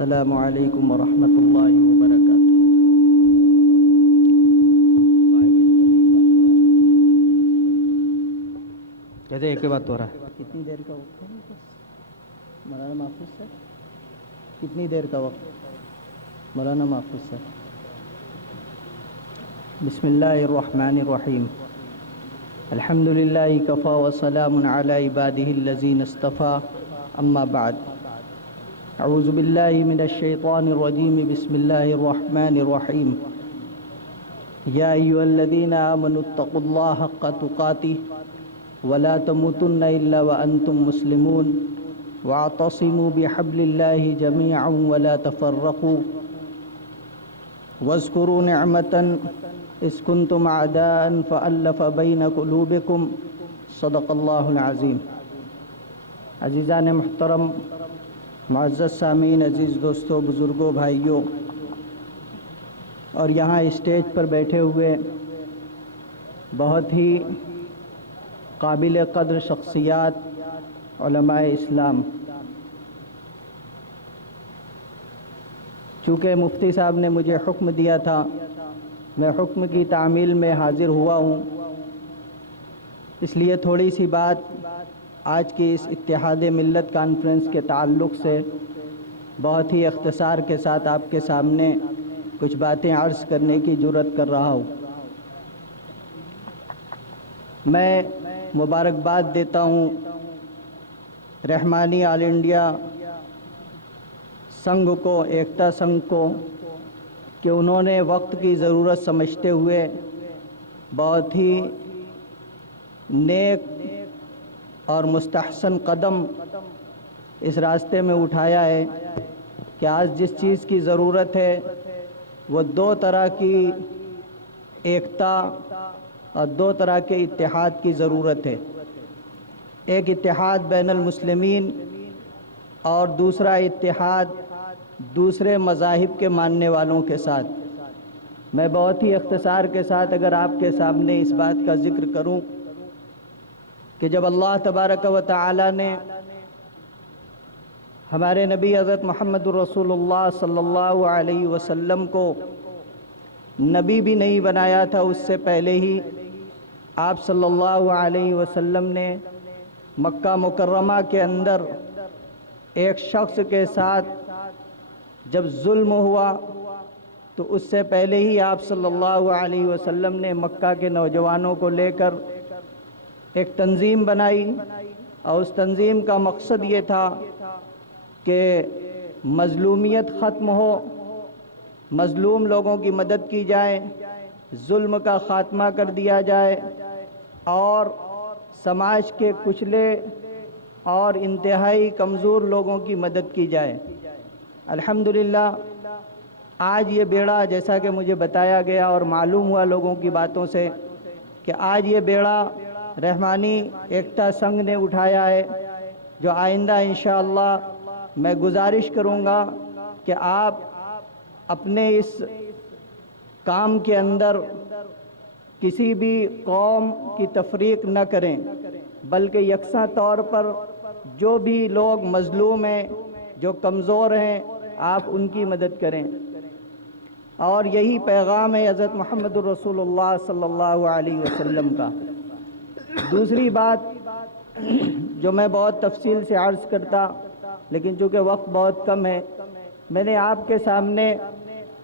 السلام علیکم ورحمۃ اللہ وبرکاتہ۔ کہتے ایک بات ہو رہا ہے، کتنی دیر کا وقت ہے مولانا محفوظ سر؟ کتنی دیر کا وقت مولانا محفوظ سر؟ بسم اللہ الرحمن الرحیم، الحمد للہ کفا وسلام علی عباده الذین اصطفى، اما بعد، اعوذ باللہ من الشیطان الرجیم، بسم اللہ الرحمن الرحیم، یا ایھا الذین آمنوا اتقوا اللہ حق تقاتہ ولا تموتن الا وانتم مسلمون واعتصموا بحبل اللہ جميعا ولا تفرقوا واذکروا نعمة اذ کنتم اعداء فألف بین قلوبکم، صدق اللہ العظیم۔ عزیزان محترم، معزز سامعین، عزیز دوستوں، بزرگوں، بھائیوں، اور یہاں اسٹیج پر بیٹھے ہوئے بہت ہی قابل قدر شخصیات، علماء اسلام، چونکہ مفتی صاحب نے مجھے حکم دیا تھا، میں حکم کی تعمیل میں حاضر ہوا ہوں، اس لیے تھوڑی سی بات آج کی اس اتحاد ملت کانفرنس کے تعلق سے بہت ہی اختصار کے ساتھ آپ کے سامنے کچھ باتیں عرض کرنے کی جرات کر رہا ہوں۔ میں مبارکباد دیتا ہوں رحمانی آل انڈیا سنگھ کو، ایکتا سنگھ کو، کہ انہوں نے وقت کی ضرورت سمجھتے ہوئے بہت ہی نیک اور مستحسن قدم اس راستے میں اٹھایا ہے کہ آج جس چیز کی ضرورت ہے وہ دو طرح کی ایکتا اور دو طرح کے اتحاد کی ضرورت ہے۔ ایک اتحاد بین المسلمین اور دوسرا اتحاد دوسرے مذاہب کے ماننے والوں کے ساتھ۔ میں بہت ہی اختصار کے ساتھ اگر آپ کے سامنے اس بات کا ذکر کروں کہ جب اللہ تبارک و تعالی نے ہمارے نبی حضرت محمد رسول اللہ صلی اللہ علیہ وسلم کو نبی بھی نہیں بنایا تھا، اس سے پہلے ہی آپ صلی اللہ علیہ وسلم نے مکہ مکرمہ کے اندر ایک شخص کے ساتھ جب ظلم ہوا تو اس سے پہلے ہی آپ صلی اللہ علیہ وسلم نے مکہ کے نوجوانوں کو لے کر ایک تنظیم بنائی، اور اس تنظیم کا مقصد یہ تھا کہ مظلومیت ختم ہو، مظلوم لوگوں کی مدد کی جائے، ظلم کا خاتمہ کر دیا جائے، اور سماج کے کچلے اور انتہائی کمزور لوگوں کی مدد کی جائے۔ الحمدللہ آج یہ بیڑا، جیسا کہ مجھے بتایا گیا اور معلوم ہوا لوگوں کی باتوں سے، کہ آج یہ بیڑا رحمانی ایکتا سنگھ نے اٹھایا ہے، جو آئندہ انشاءاللہ میں گزارش کروں گا کہ آپ اپنے اس کام کے اندر کسی بھی قوم کی تفریق نہ کریں، بلکہ یکساں طور پر جو بھی لوگ مظلوم ہیں، جو کمزور ہیں، آپ ان کی مدد کریں۔ اور یہی پیغام ہے حضرت محمد الرسول اللہ صلی اللہ علیہ وسلم کا۔ دوسری بات جو میں بہت تفصیل سے عرض کرتا، لیکن چونکہ وقت بہت کم ہے، میں نے آپ کے سامنے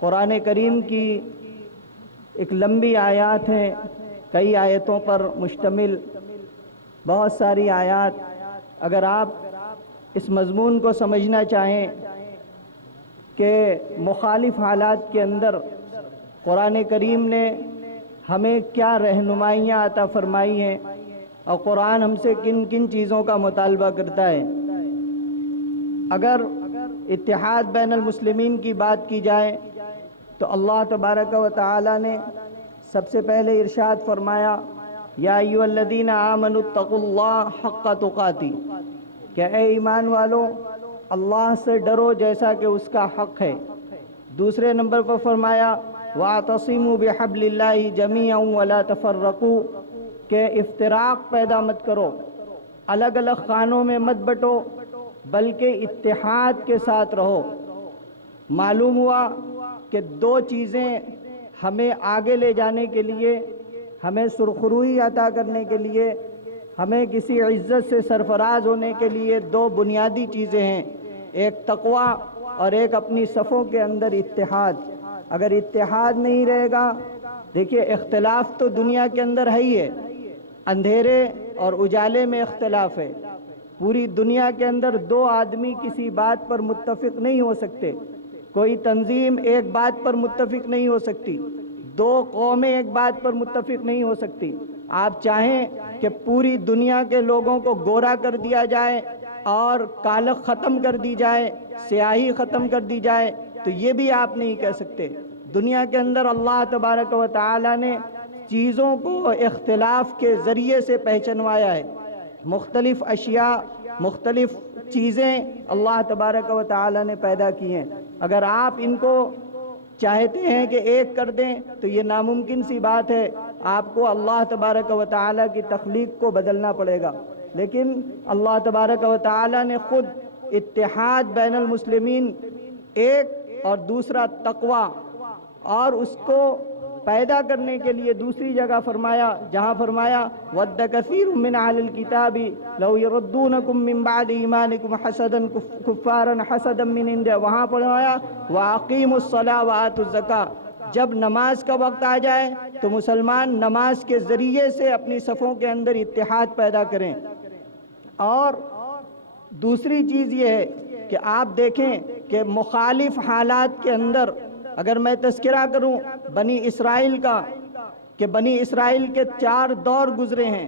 قرآن کریم کی ایک لمبی آیات ہیں، کئی آیتوں پر مشتمل بہت ساری آیات، اگر آپ اس مضمون کو سمجھنا چاہیں کہ مخالف حالات کے اندر قرآن کریم نے ہمیں کیا رہنمائیاں عطا فرمائی ہیں، اور قرآن ہم سے کن کن چیزوں کا مطالبہ کرتا ہے۔ اگر اتحاد بین المسلمین کی بات کی جائے تو اللہ تبارک و تعالی نے سب سے پہلے ارشاد فرمایا، یا ایھا الذین آمنوا اتقوا اللہ حق تقاتہ، کہ اے ایمان والو اللہ سے ڈرو جیسا کہ اس کا حق ہے۔ دوسرے نمبر پر فرمایا، واعتصموا بحبل اللہ جمیعا ولا تفرقوا، کہ افتراق پیدا مت کرو، الگ الگ خانوں میں مت بٹو، بلکہ اتحاد کے ساتھ رہو۔ معلوم ہوا کہ دو چیزیں ہمیں آگے لے جانے کے لیے، ہمیں سرخروئی عطا کرنے کے لیے، ہمیں کسی عزت سے سرفراز ہونے کے لیے دو بنیادی چیزیں ہیں، ایک تقوی اور ایک اپنی صفوں کے اندر اتحاد۔ اگر اتحاد نہیں رہے گا، دیکھیے اختلاف تو دنیا کے اندر ہے ہی ہے، اندھیرے اور اجالے میں اختلاف ہے۔ پوری دنیا کے اندر دو آدمی کسی بات پر متفق نہیں ہو سکتے، کوئی تنظیم ایک بات پر متفق نہیں ہو سکتی، دو قومیں ایک بات پر متفق نہیں ہو سکتی۔ آپ چاہیں کہ پوری دنیا کے لوگوں کو گورا کر دیا جائے اور کالخ ختم کر دی جائے، سیاہی ختم کر دی جائے، تو یہ بھی آپ نہیں کہہ سکتے۔ دنیا کے اندر اللہ تبارک و تعالی نے چیزوں کو اختلاف کے ذریعے سے پہچنوایا ہے۔ مختلف اشیاء، مختلف چیزیں اللہ تبارک و تعالی نے پیدا کی ہیں، اگر آپ ان کو چاہتے ہیں کہ ایک کر دیں تو یہ ناممکن سی بات ہے، آپ کو اللہ تبارک و تعالی کی تخلیق کو بدلنا پڑے گا۔ لیکن اللہ تبارک و تعالی نے خود اتحاد بین المسلمین، ایک اور دوسرا تقوی، اور اس کو پیدا کرنے کے لیے دوسری جگہ فرمایا، جہاں فرمایا وَدَّ كَثِيرٌ مِّنْ أَهْلِ الْكِتَابِ لَوْ يَرُدُّونَكُم مِّن بَعْدِ إِيمَانِكُمْ حَسَدًا كُفَّارًا حَسَدًا مِّنْ عِندِ، وہاں فرمایا وَأَقِيمُوا الصَّلَاةَ وَآتُوا الزَّكَاةَ۔ جب نماز کا وقت آ جائے تو مسلمان نماز کے ذریعے سے اپنی صفوں کے اندر اتحاد پیدا کریں۔ اور دوسری چیز یہ ہے کہ آپ دیکھیں کہ مخالف حالات کے اندر، اگر میں تذکرہ کروں بنی اسرائیل کا، کہ بنی اسرائیل کے 4 دور گزرے ہیں،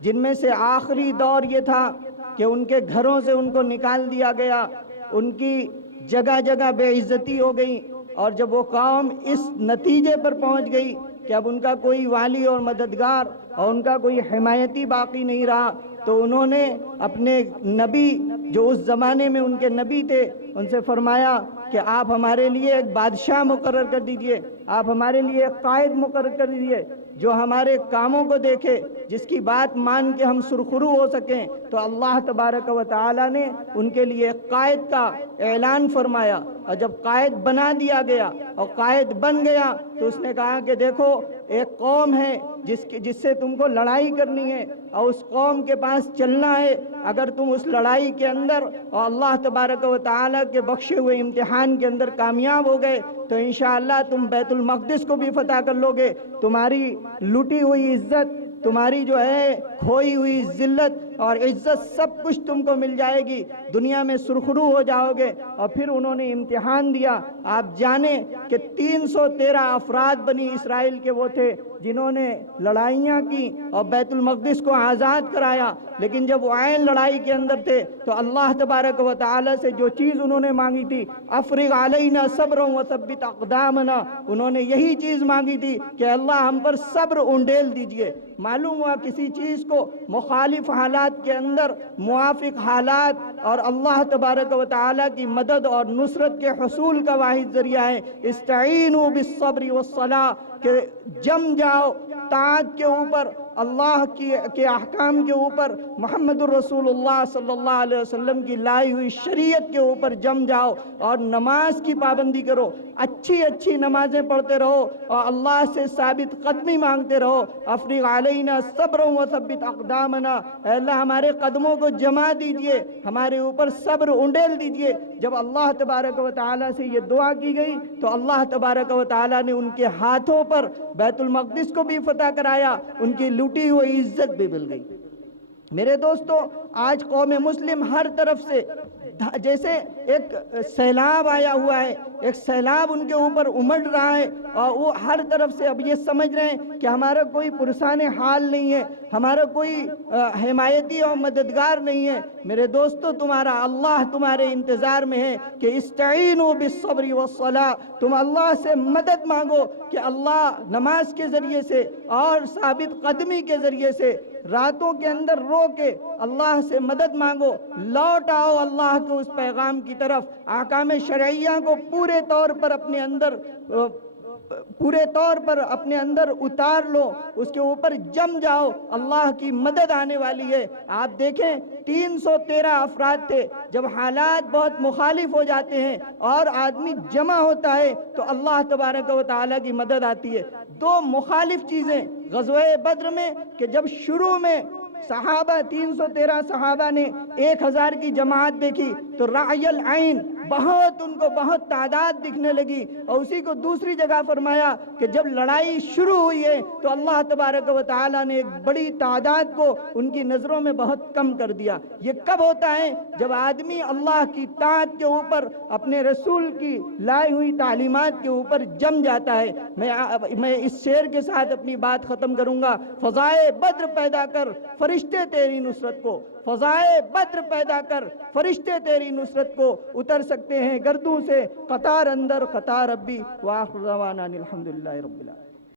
جن میں سے آخری دور یہ تھا کہ ان کے گھروں سے ان کو نکال دیا گیا، ان کی جگہ جگہ بے عزتی ہو گئی، اور جب وہ قوم اس نتیجے پر پہنچ گئی کہ اب ان کا کوئی والی اور مددگار اور ان کا کوئی حمایتی باقی نہیں رہا، تو انہوں نے اپنے نبی، جو اس زمانے میں ان کے نبی تھے، ان سے فرمایا کہ آپ ہمارے لیے ایک بادشاہ مقرر کر دیجئے، آپ ہمارے لیے ایک قائد مقرر کر دیجئے جو ہمارے کاموں کو دیکھے، جس کی بات مان کے ہم سرخرو ہو سکیں۔ تو اللہ تبارک و تعالی نے ان کے لیے قائد کا اعلان فرمایا، اور جب قائد بنا دیا گیا اور قائد بن گیا تو اس نے کہا کہ دیکھو ایک قوم ہے جس سے تم کو لڑائی کرنی ہے اور اس قوم کے پاس چلنا ہے، اگر تم اس لڑائی کے اندر اور اللہ تبارک و تعالی کے بخشے ہوئے امتحان کے اندر کامیاب ہو گئے تو انشاءاللہ تم بیت المقدس کو بھی فتح کر لو گے، تمہاری لوٹی ہوئی عزت، تمہاری جو ہے کھوئی ہوئی ذلت اور عزت سب کچھ تم کو مل جائے گی، دنیا میں سرخرو ہو جاؤ گے۔ اور پھر انہوں نے امتحان دیا۔ آپ جانیں کہ 313 افراد بنی اسرائیل کے وہ تھے جنہوں نے لڑائیاں کی اور بیت المقدس کو آزاد کرایا، لیکن جب وہ عین لڑائی کے اندر تھے تو اللہ تبارک و تعالی سے جو چیز انہوں نے مانگی تھی، افرغ علینا صبرا وثبت اقدامنا، انہوں نے یہی چیز مانگی تھی کہ اللہ ہم پر صبر انڈیل دیجئے۔ معلوم ہوا کسی چیز کو مخالف حالات کے اندر موافق حالات اور اللہ تبارک و تعالی کی مدد اور نصرت کے حصول کا واحد ذریعہ ہے۔ استعینوا بالصبر والصلاۃ، کہ جم جاؤ طاعت کے اوپر، اللہ کے احکام کے اوپر، محمد الرسول اللہ صلی اللہ علیہ وسلم کی لائی ہوئی شریعت کے اوپر جم جاؤ اور نماز کی پابندی کرو، اچھی اچھی نمازیں پڑھتے رہو اور اللہ سے ثابت قدمی مانگتے رہو۔ افرغ علینا صبرا وثبت اقدامنا، اے اللہ ہمارے قدموں کو جما دیجئے، ہمارے اوپر صبر انڈیل دیجئے۔ جب اللہ تبارک و تعالی سے یہ دعا کی گئی تو اللہ تبارک و تعالی نے ان کے ہاتھوں پر بیت المقدس کو بھی فتح کرایا، ان کی لوٹی ہوئی عزت بھی مل گئی۔ میرے دوستو، آج قوم مسلم ہر طرف سے جیسے ایک سیلاب آیا ہوا ہے، ایک سیلاب ان کے اوپر امڑ رہا ہے، اور وہ ہر طرف سے اب یہ سمجھ رہے ہیں کہ ہمارا کوئی پرسان حال نہیں ہے، ہمارا کوئی حمایتی اور مددگار نہیں ہے۔ میرے دوستو، تمہارا اللہ تمہارے انتظار میں ہے کہ استعینوا بالصبر والصلاۃ، تم اللہ سے مدد مانگو کہ اللہ نماز کے ذریعے سے اور ثابت قدمی کے ذریعے سے راتوں کے اندر رو کے اللہ سے مدد مانگو، لوٹ آؤ اللہ کو اس پیغام کی طرف، احکام شرعیہ کو پورے طور پر اپنے اندر پورے طور پر اپنے اندر اتار لو، اس کے اوپر جم جاؤ، اللہ کی مدد آنے والی ہے۔ آپ دیکھیں 313 افراد تھے، جب حالات بہت مخالف ہو جاتے ہیں اور آدمی جمع ہوتا ہے تو اللہ تبارک و تعالیٰ کی مدد آتی ہے۔ دو مخالف چیزیں غزوہ بدر میں کہ جب شروع میں صحابہ 313 صحابہ نے 1000 کی جماعت دیکھی تو رعی العین بہت ان کو بہت تعداد دکھنے لگی، اور اسی کو دوسری جگہ فرمایا کہ جب لڑائی شروع ہوئی ہے تو اللہ تبارک و تعالیٰ نے ایک بڑی تعداد کو ان کی نظروں میں بہت کم کر دیا۔ یہ کب ہوتا ہے؟ جب آدمی اللہ کی طاعت کے اوپر، اپنے رسول کی لائی ہوئی تعلیمات کے اوپر جم جاتا ہے۔ میں اس شعر کے ساتھ اپنی بات ختم کروں گا: فضائے بدر پیدا کر فرشتے تیری نصرت کو، فضائے بدر پیدا کر فرشتے تیری نصرت کو، اتر سکتے ہیں گردوں سے قطار اندر قطار ربی، وآخر دعوانا الحمدللہ رب العالمین۔